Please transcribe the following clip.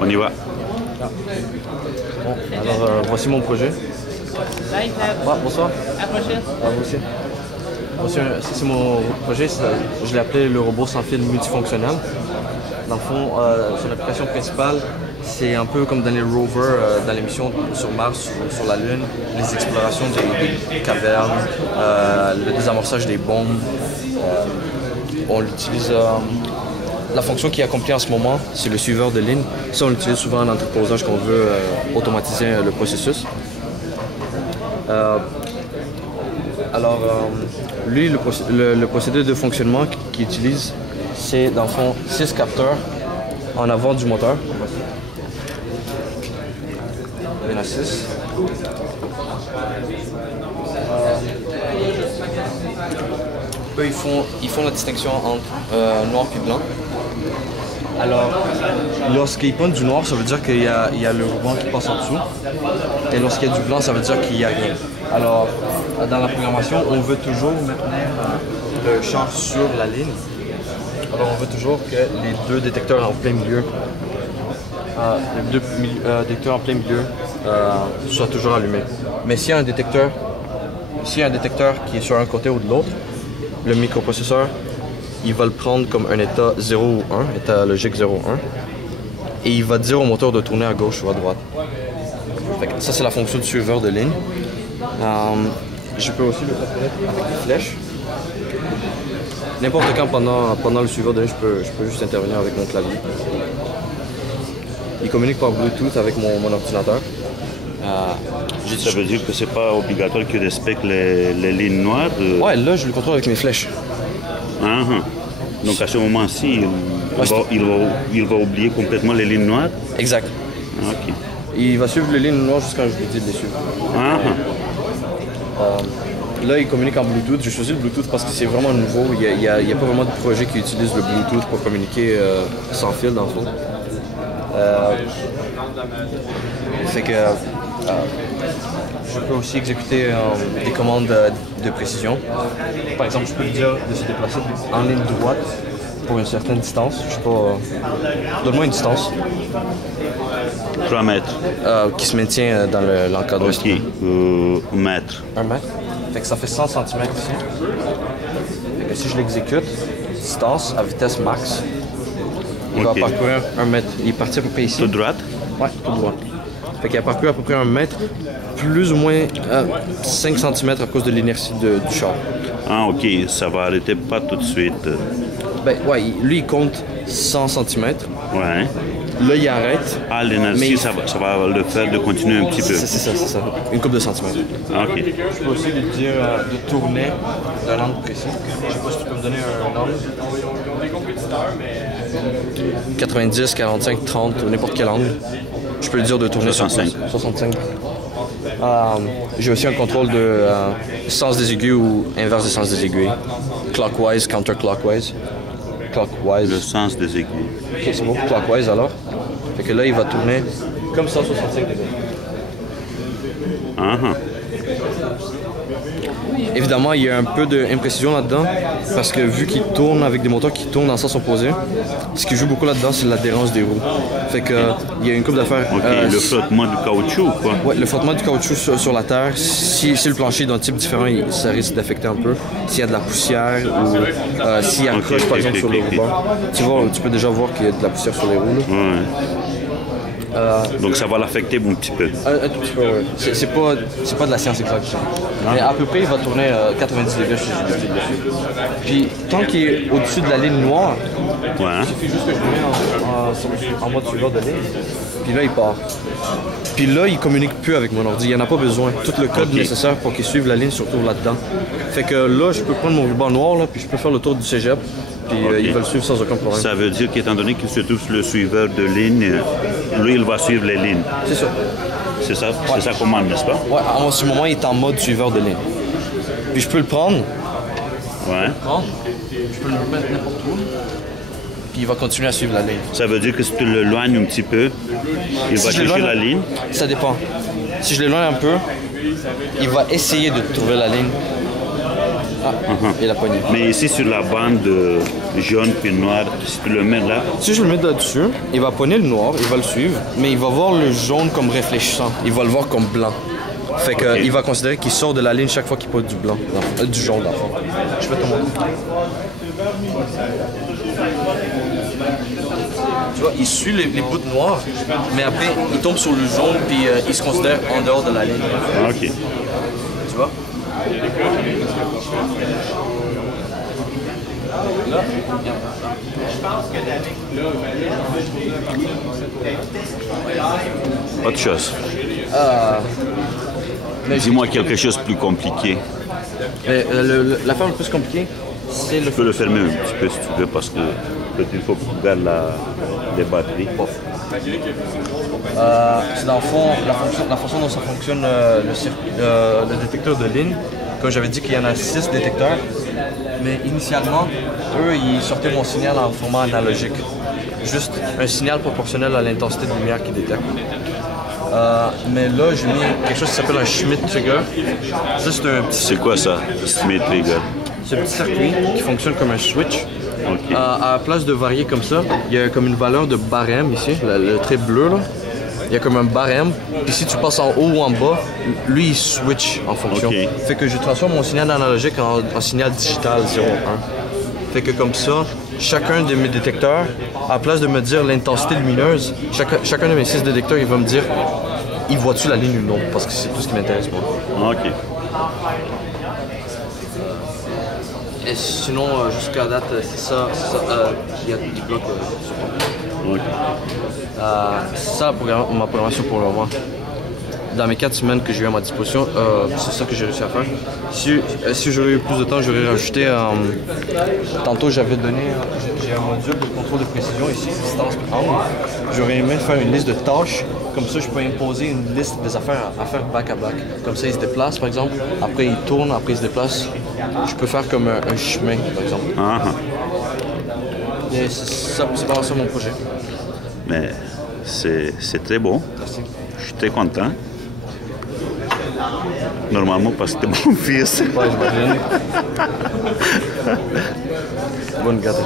On y va. Bon, alors voici mon projet. Bonsoir. Vous aussi. Ça c'est mon projet, je l'ai appelé le robot sans fil multifonctionnel. Dans le fond, son application principale, c'est un peu comme dans les rovers, dans les missions sur Mars ou sur la Lune, les explorations des cavernes, le désamorçage des bombes. On l'utilise. La fonction qui est accomplie en ce moment, c'est le suiveur de ligne. Ça, on l'utilise souvent en entreposage quand on veut automatiser le processus. Lui, le procédé de fonctionnement qu'il utilise, c'est dans le fond 6 capteurs en avant du moteur. Il y en a 6. Eux, ils font la distinction entre noir et blanc. Alors, lorsqu'ils pointent du noir, ça veut dire qu'il y a le ruban qui passe en dessous. Et lorsqu'il y a du blanc, ça veut dire qu'il n'y a rien. Alors, dans la programmation, on veut toujours maintenir le champ sur la ligne. Alors, on veut toujours que les deux détecteurs en plein milieu, soient toujours allumés. Mais s'il y a un détecteur qui est sur un côté ou de l'autre, le microprocesseur, il va le prendre comme un état 0 ou 1, état logique 0 ou 1, et il va dire au moteur de tourner à gauche ou à droite. Fait que ça, c'est la fonction du suiveur de ligne. Je peux aussi le faire avec des flèches. N'importe quand pendant le suiveur de ligne, je peux juste intervenir avec mon clavier. Il communique par Bluetooth avec mon ordinateur. Ça veut dire que c'est pas obligatoire qu'il respecte les lignes noires? Ouais, là, je le contrôle avec mes flèches. Donc à ce moment-ci, il va oublier complètement les lignes noires? Exact. Ok. Il va suivre les lignes noires jusqu'à ce que je lui dise de les suivre. Là, il communique en Bluetooth. J'ai choisi le Bluetooth parce que c'est vraiment nouveau. Il n'y a pas vraiment de projet qui utilise le Bluetooth pour communiquer sans fil, dans le fond. Fait que je peux aussi exécuter des commandes de précision. Par exemple, je peux lui dire de se déplacer en ligne droite pour une certaine distance. Je sais pas. Donne-moi une distance. 3 mètres. Qui se maintient dans l'encadrement. Ok. Mètre. 1 mètre. Fait que ça fait 100 cm ici. Fait que si je l'exécute, distance à vitesse max, il va parcourir 1 mètre. Il est parti à peu près ici. Tout droite? Ouais, tout droit. Fait qu'il a parcouru à peu près 1 mètre, plus ou moins 5 cm à cause de l'inertie du char. Ah, ok. Ça va arrêter pas tout de suite. Ben, ouais, lui, il compte 100 cm. Ouais. Là, il arrête. Ah, l'énergie, ça va le faire de continuer un petit peu. C'est ça. Une couple de centimètres. Ah, ok. Je peux aussi lui dire de tourner d'un angle précis. Je sais pas si tu peux me donner un angle. 90, 45, 30, n'importe quel angle. Je peux lui dire de tourner 65. 65. J'ai aussi un contrôle de sens des aiguilles ou inverse des sens des aiguilles. Clockwise, counterclockwise. Clockwise. Le sens des aiguilles. Ok, c'est bon. Clockwise alors. Fait que là, il va tourner comme ça, 65 degrés. Évidemment, il y a un peu d'imprécision là-dedans, parce que vu qu'il tourne avec des moteurs qui tournent en sens opposé, ce qui joue beaucoup là-dedans, c'est l'adhérence des roues. Fait que il y a une couple d'affaires. Ok, le frottement du caoutchouc, quoi. Ouais, le frottement du caoutchouc sur la terre, si le plancher est d'un type différent, ça risque d'affecter un peu. S'il y a de la poussière ou s'il accroche par exemple sur le ruban. Tu peux déjà voir qu'il y a de la poussière sur les roues. Ouais. Donc ça va l'affecter un petit peu. Un tout petit peu, oui. C'est pas de la science exacte. Mais à peu près, il va tourner 90 degrés si je le fais dessus. Puis tant qu'il est au-dessus de la ligne noire, il suffit juste que je le mets en mode suiveur de ligne. Puis là, il part. Puis là, il communique plus avec mon ordi. Il n'y en a pas besoin. Tout le code nécessaire pour qu'il suive la ligne se retrouve là-dedans. Fait que là, je peux prendre mon ruban noir, là, puis je peux faire le tour du cégep. Puis il va le suivre sans aucun problème. Ça veut dire qu'étant donné qu'il se trouve sur le suiveur de ligne, lui, il va suivre les lignes. C'est ça. C'est ça, c'est sa commande, n'est-ce pas? Ouais, en ce moment, il est en mode suiveur de ligne. Puis je peux le prendre. Ouais. Je peux le remettre n'importe où. Puis il va continuer à suivre la ligne. Ça veut dire que si tu l'éloignes un petit peu, il va chercher la ligne? Ça dépend. Si je l'éloigne un peu, il va essayer de trouver la ligne. Ah, il a pogné. Mais ici, sur la bande jaune puis noir, si tu le mets là, Si je le mets là-dessus, il va pogner le noir, il va le suivre, mais il va voir le jaune comme réfléchissant. Il va le voir comme blanc. Fait que Ok. il va considérer qu'il sort de la ligne chaque fois qu'il pose du blanc, du jaune dans le fond. Je vais te montrer. Tu vois, il suit les bouts noirs, mais après il tombe sur le jaune puis il se considère en dehors de la ligne. ok. Tu vois? Là, Autre chose. mais Dis-moi quelque chose de plus compliqué. l'affaire la plus compliquée, c'est le Tu peux le fermer un petit peu si tu veux parce que peut-être il faut que tu gardes les batteries. c'est dans le fond la façon dont ça fonctionne le détecteur de ligne. Comme j'avais dit qu'il y en a 6 détecteurs, mais initialement, eux, ils sortaient mon signal en format analogique. Juste un signal proportionnel à l'intensité de lumière qu'ils détectent. Mais là, j'ai mis quelque chose qui s'appelle un Schmitt trigger. Ça, C'est quoi ça, Smith Trigger? c'est un petit circuit qui fonctionne comme un switch. Ok. À la place de varier comme ça, il y a comme une valeur de barème ici, le trait bleu là. Il y a comme un barème, puis si tu passes en haut ou en bas, lui il switch en fonction. Ok. Fait que je transforme mon signal analogique en signal digital 0-1. Fait que comme ça, chacun de mes détecteurs, à la place de me dire l'intensité lumineuse, chacun de mes 6 détecteurs, il va me dire il voit-tu la ligne ou non, parce que c'est tout ce qui m'intéresse moi. Ok. Et sinon, jusqu'à date, c'est ça, il y a des blocs Ok. c'est ça ma programmation pour le moment. Dans mes 4 semaines que j'ai eu à ma disposition, c'est ça que j'ai réussi à faire. Si j'aurais eu plus de temps, j'aurais rajouté. Tantôt, j'avais donné. J'ai un module de contrôle de précision ici, distance angle. J'aurais aimé faire une liste de tâches. Comme ça, je peux imposer une liste des affaires à faire back à back. Comme ça, il se déplace, par exemple. Après, il tourne, après, il se déplace. Je peux faire comme un chemin, par exemple. Ah, ah. Et c'est vraiment ça mon projet. Mais c'est très bon. Merci. Je suis très content. Normalement parce que t'es mon fils. Ouais, j'imagine. Bonne gâteau.